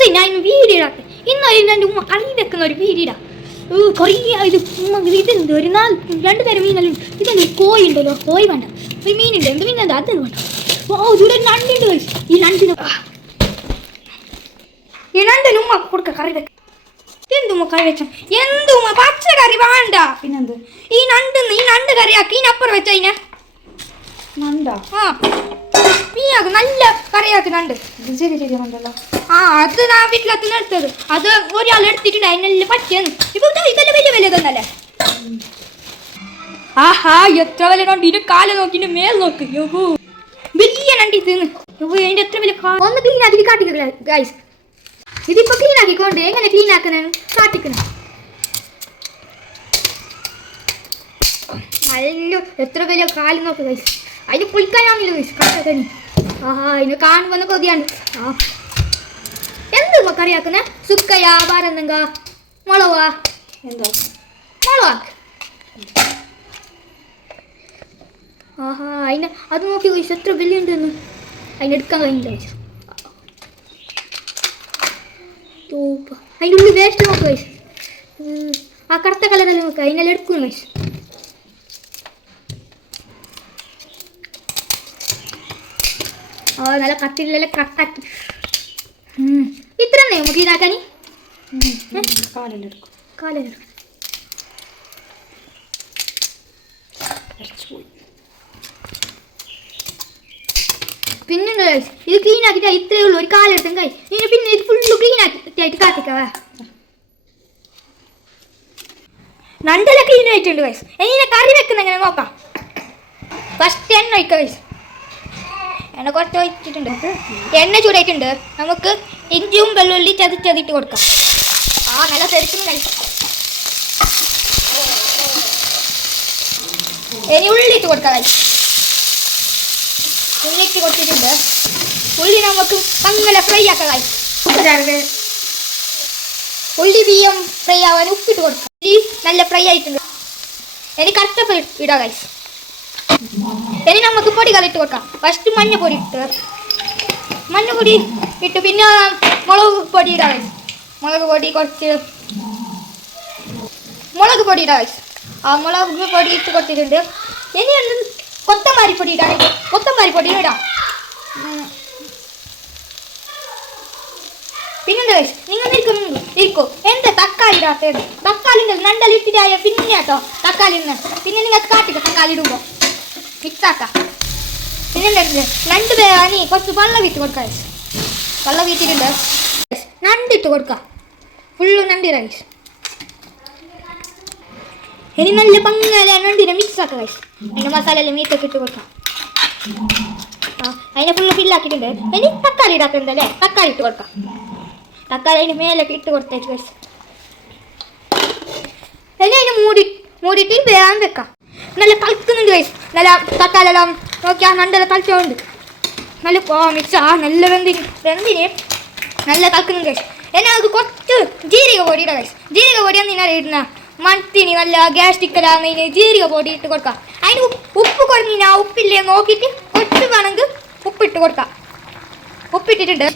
Guys ഞാൻ video ഇടാട്ടെ. ഇന്നൊരു എൻ്റെ ഉമ്മ കറി വെക്കുന്ന ഒരു വീഡിയോ ഇടാം. കുറേ ഇത് ഇതുണ്ട്, ഒരു 2 തരം മീനെല്ലാം. ഇതെന്ത് കോഴി ഉണ്ടല്ലോ, കോഴി വേണ്ട, ഒരു മീനുണ്ട്, എന്ത് മീനുണ്ട് അത് വേണ്ട. ഓ ഇവിടെ ഒരു നണ്ടുണ്ട് ഗൈസ്. ഈ നണ്ടിന് ഉമ്മ കൊടുക്ക കറി വെക്ക. എന്തുമ്മ കറി വെച്ച, എന്തുമ്മ പച്ചക്കറി വേണ്ട. പിന്നെന്ത് ഈ നണ്ട് കറിയാക്കി ഇതിനപ്പുറം വെച്ച അതിനെ നണ്ടാ. ആ നീയാക്ക് നല്ല കറിയാക്കി നണ്ട്. ശരി ശരി നണ്ടല്ലോ. ആ അത് ഞാൻ വീട്ടിലത്തിന് എടുത്തത്. അത് ഒരാൾ എടുത്തിട്ടുണ്ട്, അതിനെല്ലാം പറ്റിയെന്ന്. ഇപ്പൊ ഇതെല്ലാം വലിയ വലിയതൊന്നല്ലേ. ആഹാ എത്ര വലിയ നണ്ട്. ഇതിന്റെ കാല് നോക്കി ഇതിന്റെ മേൽ നോക്ക്. യോഹോ വലിയ നണ്ട് ഇതെന്ന്. അതിന്റെ എത്ര വലിയ ഒന്ന് ക്ലീൻ ആക്കി കാട്ടിക്കില്ല ഗൈസ്. ഇതിപ്പോ ക്ലീൻ ആക്കിക്കൊണ്ട് എങ്ങനെ ക്ലീൻ ആക്കുന്ന കാട്ടിക്കണം. നല്ല എത്ര വലിയ കാല് നോക്ക് ഗൈസ്. അതിന് കുളിക്കാനാണല്ലോ ഗൈസ് കട്ടക്കണി. ആഹാ അതിന് കാണുമ്പോൾ കൊതിയാണ്. ആ എന്ത് കറിയാക്കുന്ന സുക്കയാ വേറെന്തെങ്ക മുളവാ എന്താ മുളവാ. ആഹാ അതിന് അത് നോക്കി ഗൈസ് എത്ര വലിയ ഉണ്ടെന്ന്. അതിനെടുക്കാൻ കഴിയില്ല ഗൈസ്. അതിൻ്റെ ഉള്ളിൽ വേസ്റ്റ് നോക്കുക ഗൈസ്. ആ കറുത്ത കളറെല്ലാം നോക്കുക, അതിനെല്ലാം എടുക്കുന്നു ഗൈസ്. ആ നല്ല കട്ടിലെല്ലാം കട്ടാക്കി ഇത്ര തന്നെ നമുക്ക് ഇതാക്കാനി. കാലെടുക്കും പിന്നെ ഇത് ക്ലീൻ ആക്കിയിട്ട് ഇത്രയേ ഉള്ളൂ. ഒരു കാലെടുത്തും കൈ പിന്നെ ഇത് ഫുള്ള് ക്ലീൻ ആക്കിയിട്ട് കാത്തിക്കാവേ. നണ്ടെല്ലാം ക്ലീൻ ആയിട്ടുണ്ട് ഗൈസ്. ഇനി കറി വെക്കുന്ന എങ്ങനെ നോക്കാം. ഫസ്റ്റ് എണ്ണ ഒഴിക്കുക ഗൈസ്. എണ്ണ കുറച്ച് ഒഴിച്ചിട്ടുണ്ട്, എണ്ണ ചൂടായിട്ടുണ്ട്. നമുക്ക് ഇഞ്ചിയും വെള്ളുള്ളി ചതിട്ട് കൊടുക്കാം. ആ നല്ല തെറിക്കുന്നു കഴിക്കാം. ഇനി ഉള്ളിട്ട് കൊടുക്കാം ഗൈസ്. ഉള്ളിട്ട് കൊടുത്തിട്ടുണ്ട്. ഉള്ളി നമുക്ക് അങ്ങനെ ഫ്രൈ ആക്കാം ഗൈസ്. ഉള്ളി ബീയം ഫ്രൈ ആവാൻ ഉപ്പിട്ട് കൊടുക്കാം. ഉള്ളി നല്ല ഫ്രൈ ആയിട്ടുണ്ട്. ഇനി കറുത്ത ഇടാം ഗൈസ്. ഇനി നമുക്ക് പൊടികൾ ഇട്ട് കൊടുക്കാം. ഫസ്റ്റ് മഞ്ഞപ്പൊടി ഇട്ട് പിന്നെ മുളക് പൊടി ഇടാം ഗൈസ്. മുളക് പൊടി ഇടാം ഗൈസ്. ആ മുളക് പൊടി ഇട്ട് കൊടുത്തിട്ടുണ്ട്. ഇനി കൊത്തമ്പാരി പൊടി ഇടാം. കൊത്തമ്പാരി പൊടി ഇടാം. പിന്നെന്താ ഗൈസ് നിങ്ങൾ ഇരിക്കും എന്താ തക്കാളി ഇടാത്തത്. തക്കാളി നണ്ടെല്ലാം ഇട്ടിട്ടായ പിന്നെ കേട്ടോ തക്കാളി പിന്നെ നിങ്ങൾക്ക് കാട്ടിക്കോ. തക്കാളി ഇടുമ്പോൾ മിക്സാക്കാം. പിന്നെ നണ്ട് വേണി കുറച്ച് വെള്ളം വീട്ട് കൊടുക്കാം ഗൈസ്. വെള്ളം വീട്ടിട്ടുണ്ട്. നണ്ടിട്ട് കൊടുക്കാം. ഫുള്ള് നണ്ട് റൈസ്. ഇനി നല്ല പങ്ങല നണ്ടിനെ മിക്സ് ആക്കാം ഗൈസ്. അതിൻ്റെ മസാല എല്ലാം മീത്തൊക്കെ ഇട്ട് കൊടുക്കാം. ആ അതിനെ ഫുള്ള് ഫില്ലാക്കിയിട്ടുണ്ട്. ഇനി തക്കാളി ഇടാക്കുന്നുണ്ടല്ലേ, തക്കാളി ഇട്ട് കൊടുക്കാം. തക്കാളി അതിന് മേലൊക്കെ ഇട്ട് കൊടുത്തേച്ച് ഗൈസ്. ഇനി അതിന് മൂടിയിട്ട് വേഗം വെക്കാം. നല്ല കളിക്കുന്നുണ്ട് ഗൈസ്. നല്ല തക്കാലെല്ലാം നോക്കിയാൽ നണ്ടെല്ലാം കളിച്ചോണ്ട് നല്ല മിക്സാ. നല്ല വെന്തിന് നല്ല കളിക്കുന്നുണ്ട് ഗൈസ്. എന്നാൽ അത് കുറച്ച് ജീരക പൊടി ഇടാം ഗൈസ്. ജീരക പൊടിയാണ് നിന്നെ ഇടുന്ന മണത്തിന് നല്ല ഗ്യാസ്ട്രിക്കലാകുന്നതിന് ജീരക പൊടി ഇട്ട് കൊടുക്കാം. അതിന് ഉപ്പ് കുറഞ്ഞ ഉപ്പില്ലേ നോക്കിയിട്ട് കുറച്ച് വേണമെങ്കിൽ ഉപ്പിട്ട് കൊടുക്കാം. ഉപ്പിട്ടിട്ടുണ്ട്.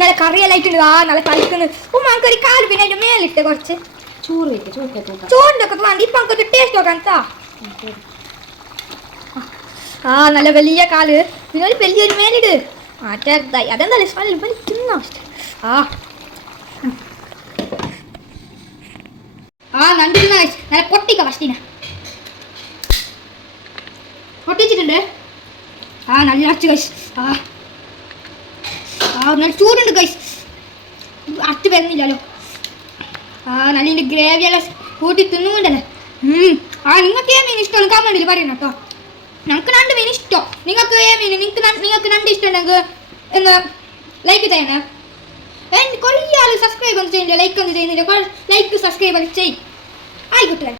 നല്ല കറിയെല്ലാം ആയിട്ടുണ്ട്. ആ നല്ല കളിക്കുന്നത്. നമുക്കൊരു കാല് പിന്നെ അതിൻ്റെ മേലിട്ട് കുറച്ച് ചോറിൻ്റെ ഒക്കെ വേണ്ട. ഇപ്പം നമുക്കൊരു ടേസ്റ്റ് നോക്കാൻ താ. ആ നല്ല വലിയ കാല് പിന്നെ ഒരു വലിയൊരു മേലിട്. ചെറുതായി അതെന്താ സ്മെല്ല് വലിക്കുന്ന നണ്ടിരുന്ന നല്ല പൊട്ടിക്ക ഫസ്റ്റിനെ പൊട്ടിച്ചിട്ടുണ്ട്. നല്ല അടച്ച് കഴിച്ച്. നല്ല ചൂടുണ്ട് കഴിച്ച്. അടച്ച് വരുന്നില്ലല്ലോ. നല്ല ഇതിൻ്റെ ഗ്രേവിയെല്ലാം കൂട്ടി തിന്നുകൊണ്ടല്ലേ. നിങ്ങൾക്ക് ഏ മീൻ ഇഷ്ടമുള്ള കമന്റിൽ പറയണം കേട്ടോ. ഞങ്ങൾക്ക് രണ്ട് മീൻ ഇഷ്ടം. നിങ്ങൾക്ക് ഏ മീൻ നിങ്ങൾക്ക് രണ്ട് ഇഷ്ടമുണ്ടെങ്കിൽ എന്ന് ലൈക്ക് ചെയ്യണേ. കുറേ ആൾ സബ്സ്ക്രൈബ് ഒന്നും ചെയ്യുന്നില്ല, ലൈക്ക് ഒന്നും ചെയ്യുന്നില്ല. ലൈക്ക് സബ്സ്ക്രൈബ് ഒക്കെ ചെയ്യും. ആയിക്കോട്ടെ.